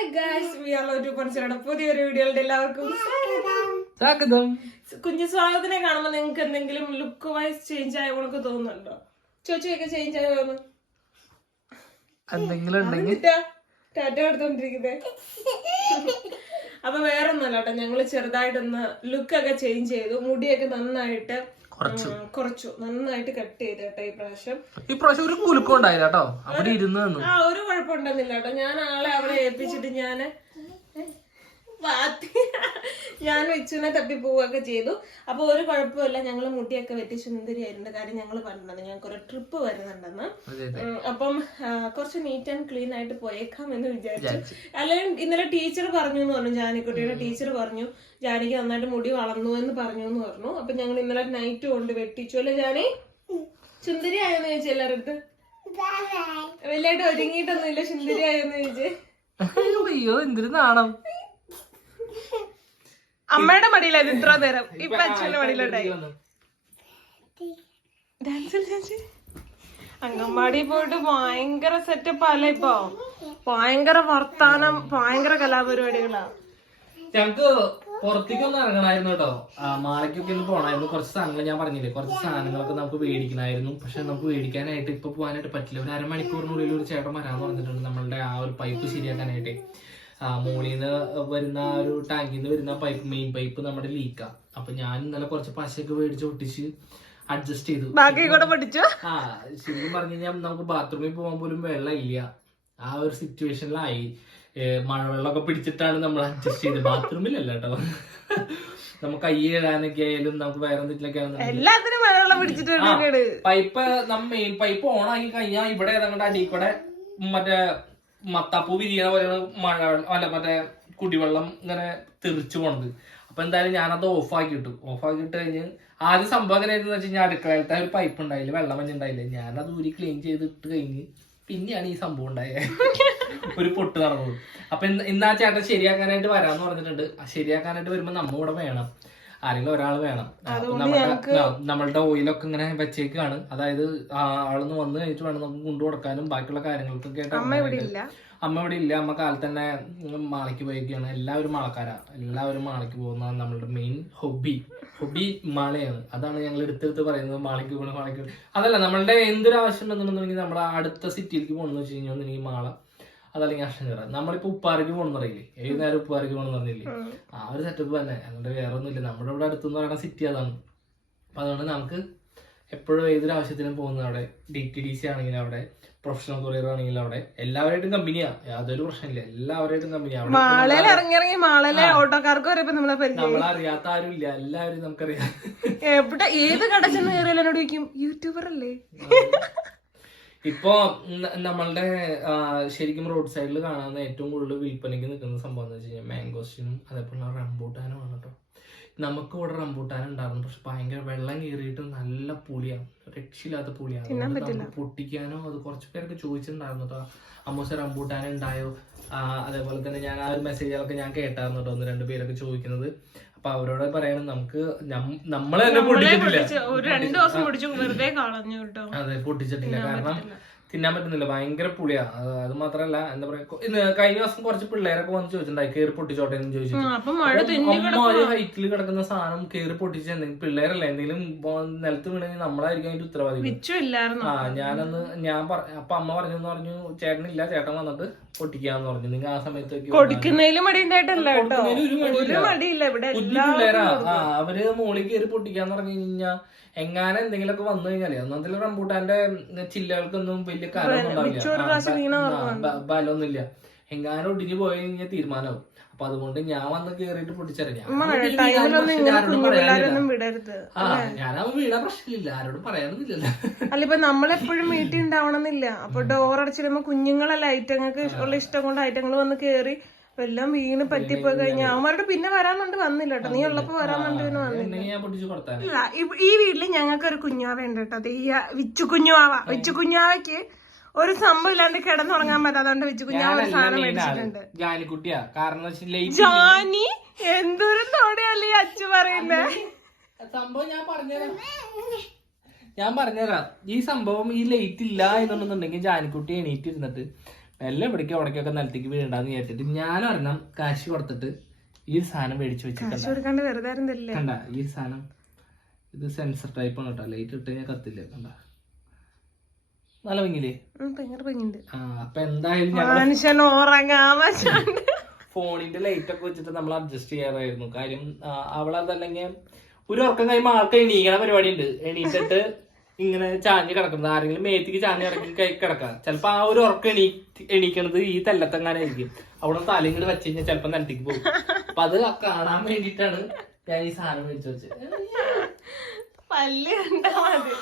Hi guys we are to പണിച്ചയുടെ പുതിയൊരു വീഡിയോയുടെ എല്ലാവർക്കും സ്വാഗതം. കുഞ്ഞു സ്വാഗതത്തിനെ കാണുമ്പോൾ നിങ്ങൾക്ക് എന്തെങ്കിലും ലുക്ക് വൈസ് ചേഞ്ച് ആയ ഉണക്ക് തോന്നുന്നുണ്ടോ? ചോച്ചയൊക്കെ ചേഞ്ച് ആയോന്ന് എന്തെങ്കിലും ഉണ്ടെങ്കിൽ ടാറ്റ എടുത്തോണ്ടിരിക്കുന്നേ. അപ്പൊ വേറെ ഒന്നല്ല കേട്ടോ. ഞങ്ങൾ ചെറുതായിട്ടൊന്ന് ലുക്കൊക്കെ ചേഞ്ച് ചെയ്തു. മുടിയൊക്കെ നന്നായിട്ട് കുറച്ചു. കുറച്ചു. നന്നായിട്ട് കട്ട് ചെയ്ത് കേട്ടോ ഈ പ്രാവശ്യം. ഈ പ്രാവശ്യം ഒരു കുലുക്കം ഉണ്ടായില്ല കേട്ടോ. അവിടെ ഇരുന്ന് നിന്നു. ആ ഒരു കുഴപ്പമുണ്ടെന്നില്ല കേട്ടോ. ഞാൻ ആളെ അവിടെ ഏൽപ്പിച്ചിട്ട് ഞാൻ വാത്തി ഞാൻ വിച്ചുവിനെ തപ്പി പോവുകയൊക്കെ ചെയ്തു. അപ്പൊ ഒരു കുഴപ്പമില്ല ഞങ്ങൾ മുടിയൊക്കെ വെട്ടി സുന്ദരിയായിട്ടുണ്ട്. കാര്യം ഞങ്ങൾ പറഞ്ഞത് ഞങ്ങൾക്ക് ഒരു ട്രിപ്പ് വരുന്നുണ്ടെന്ന്. അപ്പം കുറച്ച് നീറ്റ് ആൻഡ് ക്ലീൻ ആയിട്ട് പോയേക്കാം എന്ന് വിചാരിച്ചു. അല്ലെങ്കിൽ ഇന്നലെ ടീച്ചർ പറഞ്ഞു എന്ന് പറഞ്ഞു. ജാനിക്കുട്ടിയുടെ ടീച്ചർ പറഞ്ഞു ജാനിക്ക് നന്നായിട്ട് മുടി വളർന്നു എന്ന് പറഞ്ഞു എന്ന് പറഞ്ഞു. അപ്പൊ ഞങ്ങൾ ഇന്നലെ നൈറ്റ് കൊണ്ട് വെട്ടിച്ചു. അല്ലേ ജാനി? സുന്ദരി ആയെന്ന് ചോദിച്ചു എല്ലാവരുടെ വലിയായിട്ട് ഒരുങ്ങിയിട്ടൊന്നുമില്ല. സുന്ദരി ആയെന്ന് ചോദിച്ചു. അയ്യോ എന്തൊരു നാണം. അമ്മയുടെ മടിയിലായിരുന്നു ഇത്ര നേരം. ഇപ്പൊ അച്ഛന്റെ മടിയിലുണ്ടായി ഡാൻസ് ചേച്ചി അങ്കൻവാടി പോയിട്ട് ഭയങ്കര സെറ്റപ്പ് അല്ല ഇപ്പൊ? ഭയങ്കര വർത്താനം ഭയങ്കര കലാപരിപാടികളാ. ഞങ്ങക്ക് പുറത്തേക്ക് ഒന്ന് ഇറങ്ങണമായിരുന്നു കേട്ടോ മാളയ്ക്കൊക്കെ ഒന്ന് പോണായിരുന്നു കുറച്ച് സാധനങ്ങൾ ഞാൻ പറഞ്ഞില്ലേ? കുറച്ച് സാധനങ്ങളൊക്കെ നമുക്ക് മേടിക്കണമായിരുന്നു പക്ഷെ നമുക്ക് മേടിക്കാനായിട്ട് ഇപ്പൊ പോകാനായിട്ട് പറ്റില്ല. ഒരു അരമണിക്കൂറിനുള്ളിൽ ഒരു ചേട്ടൻ വരാന്ന് പറഞ്ഞിട്ടുണ്ട് നമ്മളുടെ ആ ഒരു പൈപ്പ് ശരിയാക്കാനായിട്ട്. ആ മോളിൽ നിന്ന് വരുന്ന ആ ഒരു ടാങ്കിൽ നിന്ന് വരുന്ന പൈപ്പ് മെയിൻ പൈപ്പ് നമ്മുടെ ലീക്കാ അപ്പൊ ഞാൻ ഇന്നലെ കുറച്ച് പശയൊക്കെ മേടിച്ച് ഒട്ടിച്ച് അഡ്ജസ്റ്റ് ചെയ്തു. ആ ശരിക്കും പറഞ്ഞു കഴിഞ്ഞാൽ നമുക്ക് ബാത്റൂമിൽ പോകാൻ പോലും വെള്ളം ഇല്ല ആ ഒരു സിറ്റുവേഷനിലായി മഴ മഴവെള്ളമൊക്കെ പിടിച്ചിട്ടാണ് നമ്മൾ അഡ്ജസ്റ്റ് ചെയ്തത്. ബാത്റൂമിലല്ല കേട്ടോ. നമുക്ക് കൈ ഇടാനൊക്കെ ആയാലും നമുക്ക് വേറെ എല്ലാത്തിനും മഴവെള്ളം പൈപ്പ് നമ്മ മെയിൻ പൈപ്പ് ഓൺ ആക്കി കഴിഞ്ഞാൽ ഇവിടെ ഏതാണ്ട് അടിയിൽ കൂടെ മറ്റേ മത്താപ്പൂ വിരിയണ പോലെയാണ് മഴ അല്ല മറ്റേ കുടിവെള്ളം ഇങ്ങനെ തെറിച്ചു പോണത്. അപ്പൊ എന്തായാലും ഞാനത് ഓഫാക്കി ഇട്ടു ഓഫ് ആക്കി ഇട്ട് കഴിഞ്ഞ് ആദ്യം സംഭവം എങ്ങനെ ആയിരുന്നു വെച്ച് കഴിഞ്ഞാൽ അടുക്കളയിലത്തെ ഒരു പൈപ്പ് ഉണ്ടായില്ല വെള്ളം മഞ്ഞ ഉണ്ടായില്ല അത് ഊരി ക്ലീൻ ചെയ്ത് ഇട്ട് കഴിഞ്ഞ് പിന്നെയാണ് ഈ സംഭവം ഉണ്ടായത് ഒരു പൊട്ട് നടന്നത്. അപ്പൊ ഇന്ന് ചേട്ടൻ ശരിയാക്കാനായിട്ട് വരാന്ന് പറഞ്ഞിട്ടുണ്ട്. ശരിയാക്കാനായിട്ട് വരുമ്പോ നമ്മ ഇവിടെ വേണം. ആരെങ്കിലും ഒരാൾ വേണം. നമ്മളുടെ നമ്മളുടെ ഓയിലൊക്കെ ഇങ്ങനെ വെച്ചേക്കാണ്. അതായത് ആളൊന്ന് വന്നു കഴിഞ്ഞിട്ട് വേണം നമുക്ക് കൊണ്ടു കൊടുക്കാനും ബാക്കിയുള്ള കാര്യങ്ങൾക്കൊക്കെ ആയിട്ട് അമ്മ ഇവിടെ ഇല്ല അമ്മ കാലത്ത് തന്നെ മാളയ്ക്ക് പോയിരിക്കുകയാണ്. എല്ലാവരും മാളക്കാരാ. എല്ലാവരും മാളയ്ക്ക് പോകുന്ന നമ്മളുടെ മെയിൻ ഹോബി ഹോബി മാളയാണ്. അതാണ് ഞങ്ങൾ എടുത്തെടുത്ത് പറയുന്നത്. മാളയ്ക്ക് പോകണം മാളയ്ക്ക് അതല്ല നമ്മളുടെ എന്തൊരു ആവശ്യം എന്നുണ്ടെന്നുണ്ടെങ്കിൽ നമ്മുടെ അടുത്ത സിറ്റിയിലേക്ക് പോകണമെന്ന് വെച്ച് കഴിഞ്ഞാൽ മാള. അതല്ലെങ്കിൽ അഷ്ടനിറ നമ്മളിപ്പോ ഉപ്പാറയ്ക്ക് പോകണമെന്ന് അറിയില്ലേ ഏത് നേരം ഉപ്പാറയ്ക്ക് പോകണമെന്ന് പറഞ്ഞില്ലേ? ആ. ഒരു സെറ്റപ്പ് തന്നെ. അതുകൊണ്ട് വേറെ ഒന്നുമില്ല നമ്മുടെ ഇവിടെ അടുത്തെന്ന് പറയുന്ന സിറ്റി അതാണ്. അപ്പൊ അതുകൊണ്ട് നമുക്ക് എപ്പോഴും ഏതൊരു ആവശ്യത്തിനും പോകുന്നത് അവിടെ. ഡി ടി ഡി സി ആണെങ്കിലും അവിടെ. പ്രൊഫഷണൽ കൊറിയർ ആണെങ്കിലും അവിടെ. എല്ലാവരായിട്ടും കമ്പനിയാ യാതൊരു പ്രശ്നമില്ല. എല്ലാവരായിട്ടും കമ്പനിയാ അവിടെ മാളയിൽ ഇറങ്ങി ഇറങ്ങി മാളയിലെ ഓട്ടോക്കാർക്ക് വരെ ഇപ്പൊ നമ്മളെ പരിചയം. നമ്മളറിയാത്ത ആരും ഇല്ല എല്ലാവരും നമുക്കറിയാം. എവിടെ? ഏത് കടച്ചെന്ന് ചെന്ന് കയറിയാലും എന്നോട് ചോദിക്കും യൂട്യൂബർ അല്ലേ? ഇപ്പോ നമ്മളുടെ ശരിക്കും റോഡ് സൈഡിൽ കാണാവുന്ന ഏറ്റവും കൂടുതൽ വിൽപ്പനയ്ക്ക് നിൽക്കുന്ന സംഭവം എന്ന് വെച്ച് കഴിഞ്ഞാൽ മാംഗോസ്റ്റിനും അതേപോലെ റംബൂട്ടാനും ആണ് കേട്ടോ നമുക്ക് ഇവിടെ റംബൂട്ടാൻ ഉണ്ടായിരുന്നു. പക്ഷെ ഭയങ്കര വെള്ളം കയറിയിട്ട് നല്ല പുളിയാണ് രക്ഷയില്ലാത്ത പുളിയാണ് പൊട്ടിക്കാനോ അത് കുറച്ച് പേരൊക്കെ ചോദിച്ചിട്ടുണ്ടായിരുന്നു കേട്ടോ അമ്മൂസ റംബൂട്ടാൻ ഉണ്ടായോ? അതേപോലെ തന്നെ ഞാൻ ആ ഒരു മെസ്സേജുകളൊക്കെ ഞാൻ കേട്ടായിരുന്നു കേട്ടോ ഒന്ന് രണ്ട് പേരൊക്കെ ചോദിക്കുന്നത്. അപ്പൊ അവരോട് പറയണം നമുക്ക് നമ്മളെ തന്നെ പൊട്ടിച്ചിട്ടില്ല. ഒരു രണ്ടു ദിവസം പിടിച്ചു വെറുതെ കളഞ്ഞു കേട്ടോ. അതെ പൊട്ടിച്ചിട്ടില്ല. കാരണം തിന്നാൻ പറ്റുന്നില്ല. ഭയങ്കര പുളിയാ. അത് മാത്രല്ല എന്താ പറയാ കഴിഞ്ഞ ദിവസം കുറച്ച് പിള്ളേരൊക്കെ വന്ന് ചോദിച്ചിട്ടുണ്ടായി കേറി പൊട്ടിച്ചോട്ടെ എന്ന് ചോദിച്ചു ഹൈറ്റിൽ കിടക്കുന്ന സാധനം കേറി പൊട്ടിച്ച് എന്തെങ്കിലും പിള്ളേരല്ല എന്തെങ്കിലും നിലത്ത് വീണെങ്കിൽ നമ്മളായിരിക്കും അതിന്റെ ഉത്തരവാദിത്വം ആ ഞാനന്ന് ഞാൻ അപ്പൊ അമ്മ പറഞ്ഞു പറഞ്ഞു ചേട്ടനില്ല ചേട്ടൻ വന്നിട്ട് പൊട്ടിക്കാന്ന് പറഞ്ഞു. നിങ്ങൾ ആ സമയത്ത് കൊടുക്കുന്നതിലും മടി ഉണ്ടായിട്ടല്ല കേട്ടോ. ഒരു മടിയില്ല. ഇവിടെ പിള്ളേരാ. അവർ മോളിൽ കയറി പൊട്ടിക്കാന്ന് പറഞ്ഞു കഴിഞ്ഞാ എങ്ങാനും എന്തെങ്കിലുമൊക്കെ വന്നു കഴിഞ്ഞാലേ ഒന്നാമത്തെ റംബൂട്ടാന്റെ ചില്ലകൾക്കൊന്നും വലിയ വീണ ഉണ്ടാവില്ല. ബലമൊന്നുമില്ല. എങ്ങാനും ഒടിഞ്ഞു പോയി കഴിഞ്ഞാൽ തീരുമാനമാവും. അപ്പൊ അതുകൊണ്ട് ഞാൻ വന്ന് കേറിയിട്ട് പൊട്ടിച്ചറിയാം ടൈമിലൊന്നും വീടാൻ പ്രശ്നമില്ല. ആരോടും പറയാനൊന്നുമില്ലല്ലോ അല്ല? ഇപ്പൊ നമ്മളെപ്പോഴും വീട്ടിൽ ഉണ്ടാവണമെന്നില്ല. അപ്പൊ ഡോർ അടച്ചിടുമ്പോ കുഞ്ഞുങ്ങളല്ല ഐറ്റങ്ങൾക്ക് ഉള്ള ഇഷ്ടം കൊണ്ട് ഐറ്റങ്ങൾ വന്ന് കേറി എല്ലാം വീണ് പറ്റിപ്പോയി കഴിഞ്ഞാൽ അവന്മാരോട് പിന്നെ വരാന്നുണ്ട് വന്നില്ല കേട്ടോ. നീ ഉള്ളപ്പോ വരാന്നുണ്ട് പിന്നെ വന്നില്ല. ഞാൻ പൊട്ടിച്ച് കൊടുത്താൽ ഇല്ല, ഈ വീട്ടിൽ ഞങ്ങൾക്ക് ഒരു കുഞ്ഞാവ ഉണ്ട് കേട്ടോ. അത് ഈ വിച്ചു കുഞ്ഞുവാവ. വിച്ചു കുഞ്ഞാവയ്ക്ക് ഒരു സംഭവം ഇല്ലാണ്ട് കിടന്നുറങ്ങാൻ പറ്റാത്തോണ്ട് വിച്ചു കുഞ്ഞാവ ഒരു സാധനം മേടിച്ചിട്ടുണ്ട്. ജാനിക്കുട്ടിയാ കാരണം ജാനി എന്തൊരു തോടെയല്ലേ അച്ഛൻ പറയുന്നേ? സംഭവം ഞാൻ പറഞ്ഞുതരാം. ഞാൻ പറഞ്ഞുതരാം. ഈ സംഭവം ഈ ലൈറ്റ് ഇല്ല എന്നുണ്ടെന്നുണ്ടെങ്കിൽ ജാനിക്കുട്ടി എണീറ്റിരുന്നിട്ട് എല്ലാം ഇവിടേക്ക് അവിടേക്കൊക്കെ നിലത്തേക്ക് വീഴണ്ടെന്ന് വിചാരിച്ചിട്ട് ഞാൻ ഒരെണ്ണം കാശ് കൊടുത്തിട്ട് ഈ സാധനം മേടിച്ചു വെച്ചിട്ടുണ്ട്. വെറുതെ കണ്ട ഈ സാധനം ഇത് സെൻസർ ടൈപ്പ് ആണ് കേട്ടോ. ലൈറ്റ് ഇട്ട് കഴിഞ്ഞാൽ കത്തില്ല. കണ്ട. നല്ല ഭംഗിയില്ലേ? ആ അപ്പൊ എന്തായാലും ഫോണിന്റെ ലൈറ്റ് ഒക്കെ വെച്ചിട്ട് നമ്മൾ അഡ്ജസ്റ്റ് ചെയ്യാറായിരുന്നു. കാര്യം അവളെന്തല്ലെങ്കിൽ അവളതല്ലെങ്കിൽ ഒരു ഉറക്കം കഴിയുമ്പോൾ ആൾക്ക് എണീക്കണ പരിപാടി ഉണ്ട് എണീറ്റിട്ട് ഇങ്ങനെ ചാഞ്ഞ് കിടക്കുന്നത് ആരെങ്കിലും മേത്തിക്ക് ചാഞ്ഞ് കിടക്കി കൈ കിടക്കാം. ചിലപ്പോ ആ ഒരു ഉറക്കം എണീ എണീക്കണത് ഈ തെല്ലത്തെങ്ങാനായിരിക്കും. അവിടെ തല ഇങ്ങോട്ട് വെച്ച് കഴിഞ്ഞാൽ ചിലപ്പോ നിലത്തേക്ക് പോകും. അപ്പൊ അത് കാണാൻ വേണ്ടിട്ടാണ് ഞാൻ ഈ സാധനം മേടിച്ചു വെച്ചത്. പല്ല് കണ്ടാ മതി.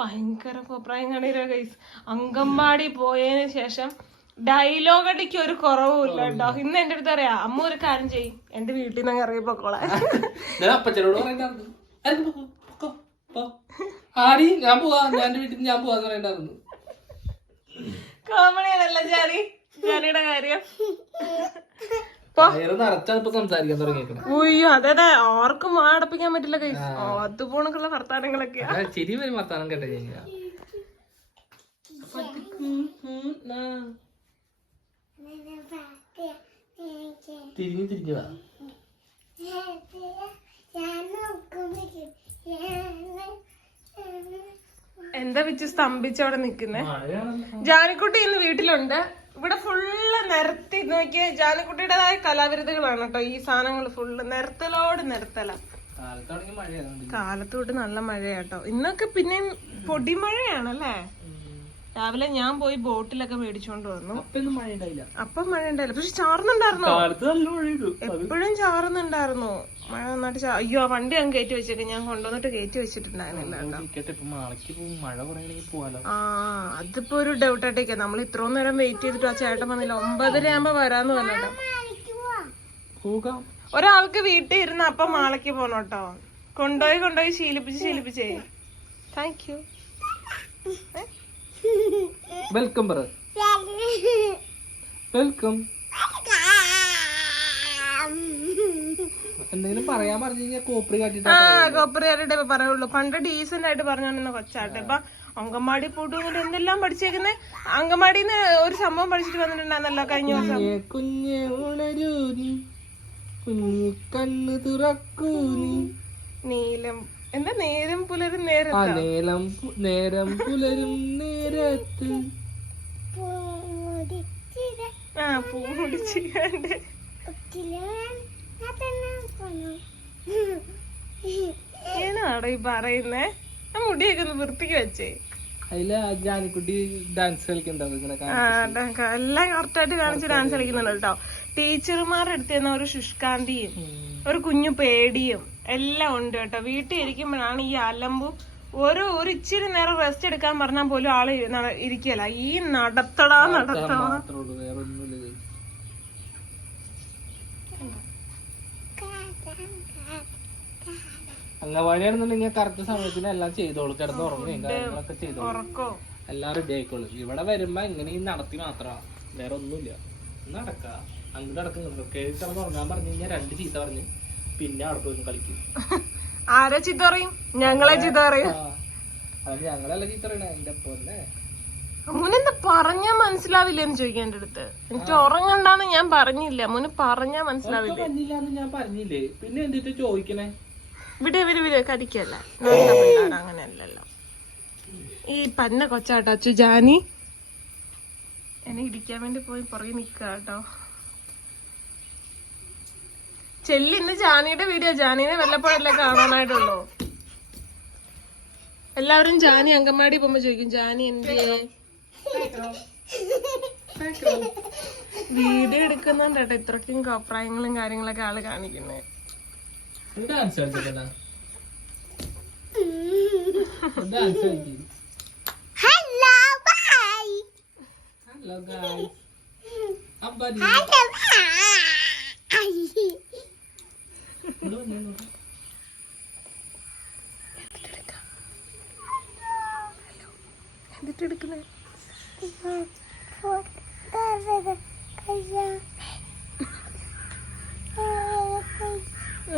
ഭയങ്കര കോപ്രായം കണീരോ ഗൈസ് അങ്കമ്പാടി പോയതിന് ശേഷം ഡയലോഗ് അടിക്ക് ഒരു കുറവുമില്ല കേട്ടോ ഇന്ന് എന്റെ അടുത്ത് അറിയാ അമ്മ ഒരു കാര്യം ചെയ്യും. എന്റെ വീട്ടിൽ നിന്ന് ഇറങ്ങി പൊക്കോളാം ആടി ഞാൻ പോവാ. ഞാൻ എന്റെ വീട്ടിൽ ഞാൻ പോവാന്ന് പറയണ്ടായിരുന്നു. ജാനി. ജാനിയുടെ കാര്യം. വയറ് നിറച്ചാണ് ഇപ്പൊ സംസാരിക്കാൻ തുടങ്ങിയേക്കണേ ഉയ്യോ അതെ അതെ ആർക്കും വാടപ്പിക്കാൻ പറ്റില്ല കൈ അതുപോണക്കുള്ള വർത്താനങ്ങളൊക്കെ ചിരി വരും വർത്താനം കേട്ട കഴിഞ്ഞാ. തിരിഞ്ഞു തിരിഞ്ഞു വാ. എന്താ വെച്ച് സ്തംഭിച്ചവിടെ നിക്കുന്നേ? ജാനക്കുട്ടി ഇന്ന് വീട്ടിലുണ്ട്. ഇവിടെ ഫുള്ള് നിരത്തി നോക്കിയ ജാനിക്കുട്ടിയുടേതായ കലാവിരുദ്ധകളാണ് കേട്ടോ ഈ സാധനങ്ങൾ ഫുള്ള്. നിരത്തലോട് നിരത്തല. കാലത്തോട്ട് നല്ല മഴയാട്ടോ ഇന്നൊക്കെ പിന്നെയും പൊടിമഴയാണല്ലേ? രാവിലെ ഞാൻ പോയി ബോട്ടിലൊക്കെ മേടിച്ചോണ്ട് വന്നു. അപ്പം മഴ ഉണ്ടായില്ല പക്ഷെ ചാർന്നുണ്ടായിരുന്നു എപ്പോഴും ചാറുന്നുണ്ടായിരുന്നു. മഴ നന്നായിട്ട് ചാ- അയ്യോ ആ വണ്ടി ഞാൻ കയറ്റി വെച്ചേക്ക്. ഞാൻ കൊണ്ടുവന്നിട്ട് കയറ്റി വെച്ചിട്ടുണ്ടായിരുന്നില്ല കേട്ടോ. ഇരിക്കട്ടെ ഇപ്പൊ നാളേക്ക് പോകും മഴ കുറയണെങ്കിൽ പോവാലോ. ആ അതിപ്പോ ഒരു ഡൗട്ട് ആയിട്ടേക്കാ നമ്മൾ ഇത്രയും നേരം വെയിറ്റ് ചെയ്തിട്ട് ആ ചേട്ടൻ വന്നില്ല. ഒമ്പതര ആകുമ്പോ വരാന്ന് പറഞ്ഞിട്ടോ പോകാം. ഒരാൾക്ക് വീട്ടിൽ ഇരുന്ന് അപ്പം മാളയ്ക്ക് പോണം കേട്ടോ. കൊണ്ടുപോയി കൊണ്ടുപോയി ശീലിപ്പിച്ച് ശീലിപ്പിച്ചേ താങ്ക് യു വെൽക്കം പറ വെൽക്കം എന്തെങ്കിലും പറയാൻ പറഞ്ഞു കഴിഞ്ഞാൽ കോപ്പറി കാട്ടിട്ട് ആ കോപ്പറേറ്റഡ് ഇപ്പൊ പറയുള്ളൂ. പണ്ട് ഡീസന്റ് ആയിട്ട് പറഞ്ഞോണ്ടിരുന്ന കൊച്ചാട്ടെ ഇപ്പൊ അങ്കമാടി പോട്ടു എന്തെല്ലാം പഠിച്ചേക്കുന്നേ? അങ്കമാടിന്ന് ഒരു സംഭവം പഠിച്ചിട്ട് വന്നിട്ടുണ്ടായിരുന്നല്ലോ കഴിഞ്ഞ ദിവസം കുഞ്ഞെ കുഞ്ഞെ ഉണരൂ നീ കണ്ണ് തുറക്കൂ നീ നീലം എന്താ നേരം പുലരും ആ നേരം നേരം പുലരും നേരത്ത്. ആ പൂ മുടിച്ചിട്ടുണ്ട് ഏനാടോ ഈ പറയുന്നേ? ആ മുടിയൊക്കെ ഒന്ന് വൃത്തിക്ക് വെച്ചേ. അതിൽ ആ ജാനിക്കുട്ടി ഡാൻസ് ഇങ്ങനെ എല്ലാം കറക്റ്റായിട്ട് കാണിച്ച് ഡാൻസ് കളിക്കുന്നുണ്ട് കേട്ടോ. ടീച്ചർമാരുടെ അടുത്ത് തന്നെ ഒരു ശുഷ്കാന്തിയും ഒരു കുഞ്ഞു പേടിയും എല്ലാം ഉണ്ട് കേട്ടോ. വീട്ടിൽ ഇരിക്കുമ്പോഴാണ് ഈ അലമ്പു ഓരോ ഒരു ഇച്ചിരി നേരം റെസ്റ്റ് എടുക്കാൻ പറഞ്ഞാൽ പോലും ആൾ ഇരിക്കല ഈ നടത്തടാ നടത്തടാ മാത്രമേ ഉള്ളൂ വേറെ ഒന്നുമില്ല ഇത്. അംഗൻവാടിയാണെന്നുണ്ടെങ്കിൽ കറക്റ്റ് സമയത്തിന് എല്ലാം ചെയ്തോളൂ. കിടന്ന് ഉറങ്ങുകയും കാര്യങ്ങളൊക്കെ ചെയ്തോളൂ. എല്ലാം റെഡി ആയിക്കോളും. ഇവിടെ വരുമ്പോ ഇങ്ങനെ ഈ നടത്തി മാത്രമാണ് വേറെ ഒന്നുമില്ല. നടക്ക. അങ്ങോട്ട് നടക്കുന്നുണ്ട്. കിടന്ന് ഉറങ്ങാൻ പറഞ്ഞു കഴിഞ്ഞാൽ രണ്ട് ചീത്ത പറഞ്ഞു പിന്നെ അവിടെ പോയി കളിക്കും. ആരെ ചീത്ത പറയും? ഞങ്ങളെ ചീത്ത പറയും. അത് ഞങ്ങളല്ല ചീത്ത പറയണേ? എന്റെ പൊന്നെ. മുനെന്താ പറഞ്ഞാ മനസ്സിലാവില്ലെന്ന് ചോദിക്കാൻ എന്റെ അടുത്ത്. എനിക്ക് ഉറങ്ങണ്ടാന്ന് ഞാൻ പറഞ്ഞില്ല. മുന് പറഞ്ഞാ മനസ്സിലാവില്ല? ഞാൻ പറഞ്ഞില്ലേ? പിന്നെ എന്തിട്ട് ചോദിക്കണേ? ഇവിടെ ഇവർ ഇവർ കടിക്കല്ല. അങ്ങനെയല്ലല്ലോ. ഈ പന്ന കൊച്ചാട്ടോ അച്ചു ജാനി എന്നെ ഇടിക്കാൻ വേണ്ടി പോയി പുറകെ നിൽക്കാട്ടോ കേട്ടോ. ചെല്ലി ഇന്ന് ജാനിയുടെ വീഡിയോ. ജാനീനെ വല്ലപ്പോഴല്ലേ കാണാനായിട്ടുള്ളൂ. എല്ലാവരും ജാനി അങ്കമാടി പോകുമ്പോ ചോദിക്കും ജാനി എന്തിയെ? വീഡിയോ എടുക്കുന്നുണ്ടോ ഇത്രക്കും അഭിപ്രായങ്ങളും കാര്യങ്ങളൊക്കെ ആൾ കാണിക്കുന്നത് ഡാൻസ് കളിച്ചിട്ടുണ്ടോ ഡാൻസ് കളിക്കും Hello, bye. ഹലോ ഗായ്സ് അബ്ബാരി നോക്ക്. എന്നിട്ട് എടുക്കുന്നേ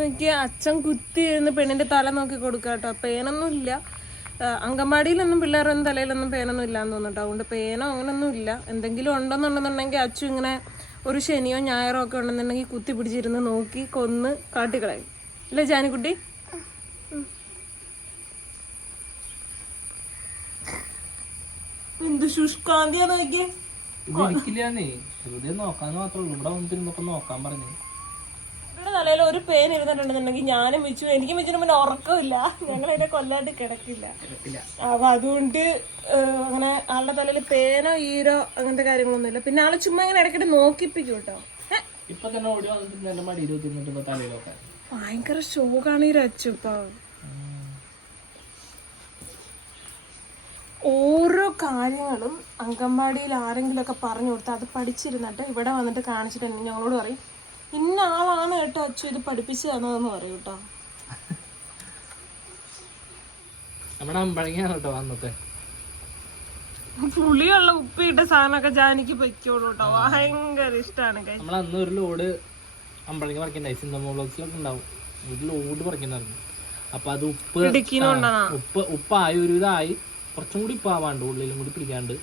എനിക്ക് അച്ഛൻ കുത്തി ഇരുന്ന് പെണ്ണിന്റെ തല നോക്കി കൊടുക്കുക കേട്ടോ. പേനൊന്നും ഇല്ല. അങ്കമാടിയിലൊന്നും പിള്ളേരൊന്നും തലയിലൊന്നും പേനൊന്നും ഇല്ലാന്ന് തോന്നുന്നുട്ടോ അതുകൊണ്ട് പേനോ അങ്ങനൊന്നും ഇല്ല. എന്തെങ്കിലും ഉണ്ടെന്നുണ്ടെന്നുണ്ടെങ്കിൽ അച്ഛൻ ഇങ്ങനെ ഒരു ശനിയോ ഞായറോ ഒക്കെ ഉണ്ടെന്നുണ്ടെങ്കിൽ കുത്തി പിടിച്ചിരുന്ന് നോക്കി കൊന്ന് കാട്ടിക്കളയും. അല്ലേ ജാനിക്കുട്ടി. എന്ത് ശുഷ്കാന്തിയാ നോക്കിയേ? നോക്കാൻ മാത്രമേ ഉള്ളൂ. ഇവിടെ വന്നിരുന്നൊക്കെ നോക്കാൻ പറഞ്ഞു. തലയിൽ ഒരു പേര് ഇരുന്നിട്ടുണ്ടെന്നുണ്ടെങ്കിൽ ഞാനും വെച്ചു എനിക്കും വെച്ചിട്ട് പിന്നെ ഉറക്കമില്ല. ഞങ്ങൾ അതിനെ കൊല്ലാണ്ട് കിടക്കില്ല. അപ്പൊ അതുകൊണ്ട് അങ്ങനെ ആളുടെ തലയിൽ പേനോ ഈരോ അങ്ങനത്തെ കാര്യങ്ങളൊന്നും ഇല്ല പിന്നെ ആൾ ചുമ്മാ ഇങ്ങനെ ഇടയ്ക്കിട്ട് നോക്കിപ്പിക്കും കേട്ടോ. ഏ, ഇപ്പൊ തന്നെ ഓടി വന്നിട്ട് എന്റെ മടിയിൽ തിന്നിട്ട് തലയിലൊക്കെ. ഭയങ്കര ഷോക്കാണ് ഈ രച്ചുപ്പ. ഓരോ കാര്യങ്ങളും അംഗൻവാടിയിൽ ആരെങ്കിലും ഒക്കെ പറഞ്ഞു കൊടുത്താൽ അത് പഠിച്ചിരുന്നിട്ട് ഇവിടെ വന്നിട്ട് കാണിച്ചിട്ടുണ്ടെങ്കിൽ ഞങ്ങളോട് പറയും ഇന്ന ആളാണ് കേട്ടോ അച്ഛൻ ഇത് പഠിപ്പിച്ചു തന്നതെന്ന് പറയൂട്ടോ കേട്ടോ നമ്മുടെ അമ്പഴങ്ങാണ് കേട്ടോ അന്നത്തെ പുളിയുള്ള ഉപ്പിട്ട സാധനമൊക്കെ ജാനിക്ക് പറ്റുള്ളൂ കേട്ടോ ഭയങ്കര ഇഷ്ടമാണ് നമ്മൾ അന്ന് ഒരു ലോഡ് അമ്പഴങ്ങ പറിക്കണ്ടായി സിന്തമോ ബ്ലോക്സിലൊക്കെ ഉണ്ടാവും. ഒരു ലോഡ് പറിക്കണ്ടായിരുന്നു. അപ്പൊ അത് ഉപ്പ് ഉപ്പ് ഉപ്പായി ഒരു ഇതായി കുറച്ചും കൂടി ഉപ്പ് ആവാണ്ട് ഉള്ളിലും കൂടി പിടിക്കാണ്ട്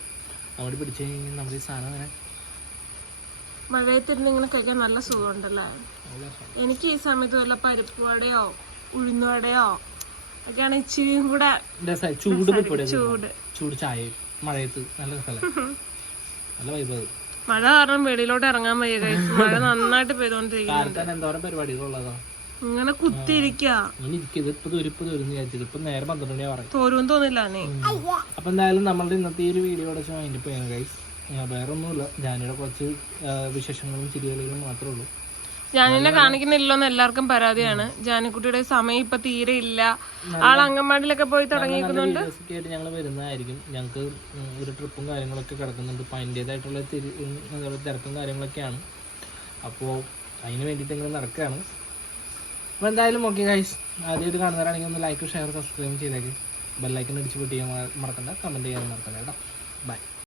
അങ്ങോട്ട് പിടിച്ചു കഴിഞ്ഞാൽ നമ്മുടെ ഈ സാധനം അങ്ങനെ മഴയത്തിരുന്ന് ഇങ്ങനെ കഴിക്കാൻ നല്ല സുഖമുണ്ടല്ലേ? എനിക്ക് ഈ സമയത്ത് വല്ല പരിപ്പ് വടയോ ഉഴുന്നുവടയോ ഒക്കെയാണ് ഇച്ചിരിയും കൂടെ ചൂട് ചൂട്. ചൂട് ചായ മഴയത്ത് നല്ല നല്ല വൈബ് മഴ കാരണം വെളിയിലോട്ട് ഇറങ്ങാൻ വയ്യ. മഴ നന്നായിട്ട് പെയ്തോണ്ടിരിക്കുന്നു ഇങ്ങനെ കുത്തിരിക്കാം തോരുവെന്ന് തോന്നില്ല നീ. അപ്പൊ എന്തായാലും നമ്മളുടെ ഇന്നത്തെ ഈ ഒരു വീഡിയോ പേര് ഗൈസ് വേറെ ജാനിയുടെ ഞാനിവിടെ കുറച്ച് വിശേഷങ്ങളും ചിരിയലുകളും മാത്രമേ ഉള്ളൂ. ജാനിനെ കാണിക്കുന്നില്ലോന്ന് എല്ലാവർക്കും പരാതിയാണ്. ജാനിക്കുട്ടിയുടെ സമയം ഇപ്പൊ തീരെ ഇല്ല. ആൾ അംഗൻവാടിയിലൊക്കെ പോയി തുടങ്ങിയിരിക്കുന്നുണ്ട് ഞങ്ങൾ വരുന്നതായിരിക്കും. ഞങ്ങൾക്ക് ഒരു ട്രിപ്പും കാര്യങ്ങളൊക്കെ കിടക്കുന്നുണ്ട്. അപ്പൊ അതിന്റേതായിട്ടുള്ള തിരക്കും കാര്യങ്ങളൊക്കെയാണ്. അപ്പോൾ അതിന് വേണ്ടിയിട്ട് ഞങ്ങൾ നടക്കുകയാണ് അപ്പോൾ എന്തായാലും ഓക്കെ ഗൈസ് ആദ്യമായിട്ട് കാണുന്നവരാണെങ്കിൽ ഒന്ന് ലൈക്ക് ഷെയർ സബ്സ്ക്രൈബ് ചെയ്തേക്ക്. ബെല്ലൈക്കൻ അടിച്ച് പൊട്ടിക്കാൻ മറക്കണ്ട. കമന്റ് ചെയ്യാൻ മറക്കണ്ട കേട്ടോ. ബൈ